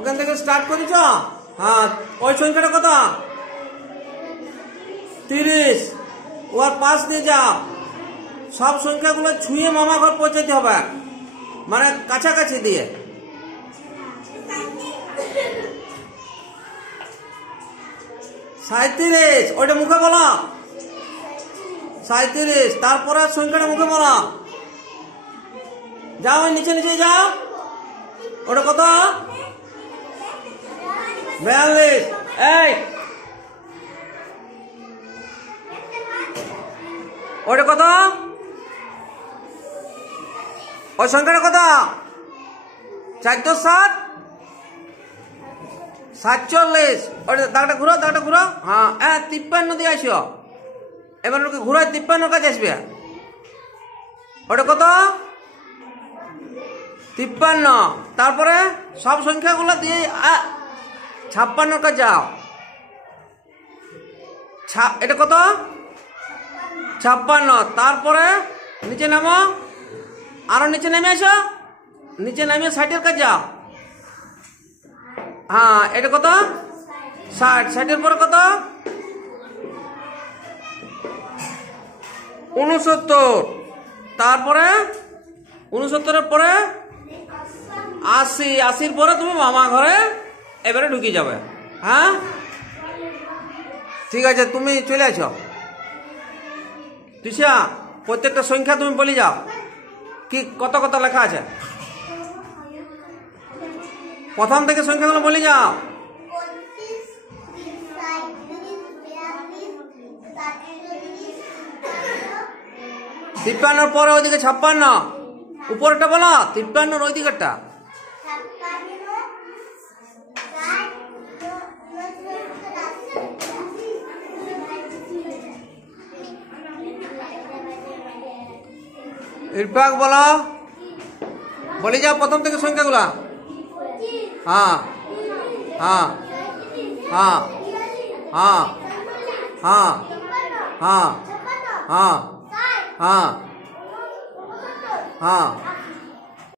ওখান থেকে স্টার্ট করেছ। হ্যাঁ, ওই সংখ্যাটা কত? 30। ওর পাশ দিয়ে যাও, সব সংখ্যাগুলো ছুঁয়ে মামা ঘর পৌঁছাতে হবে, মানে কাছাকাছি দিয়ে। 37, ওইটা মুখে বলো 37। তারপরে সংখ্যাটা মুখে বলো। যাও নিচে নিচে যাও, ওটা কত? 42। এই ওটা কত? ওই সংখ্যাটা কত? 4 × 7 47। ওটা দাগটা ঘুরো, দাগটা ঘুরো। হ্যাঁ, 53 দিয়ে আসো। এবার ওকে ঘুরে 53 কাছে আসবে। ওটা কত? 53। তারপরে সব সংখ্যাগুলো দিয়ে 56 কাছে যাও। এটা কত? 56। তারপরে নিচে নামো, আরো নিচে নেমে আসো, নিচে নামিয়ে 60 কাছে যাও। হ্যাঁ, এটা কত? 60। 60 পরে কত? 69। তারপরে 69 পরে 80। 80 পরে তুমি মামা ঘরে এবারে ঢুকে যাবে। হ্যাঁ, ঠিক আছে, তুমি চলে আছো। তুষা, প্রত্যেকটা সংখ্যা তুমি বলে যাও কি কত কত লেখা আছে। প্রথম থেকে সংখ্যাগুলো বলে যাও। 53 পরে ওইদিকে 56। উপরটা বলো, 53 ওই দিকেরটা। ইরফাক বলো, বলে যাও প্রথম থেকে সংখ্যাগুলা। হ্যাঁ হ্যাঁ হ্যাঁ হ্যাঁ হ্যাঁ হ্যাঁ হ্যাঁ হ্যাঁ হ্যাঁ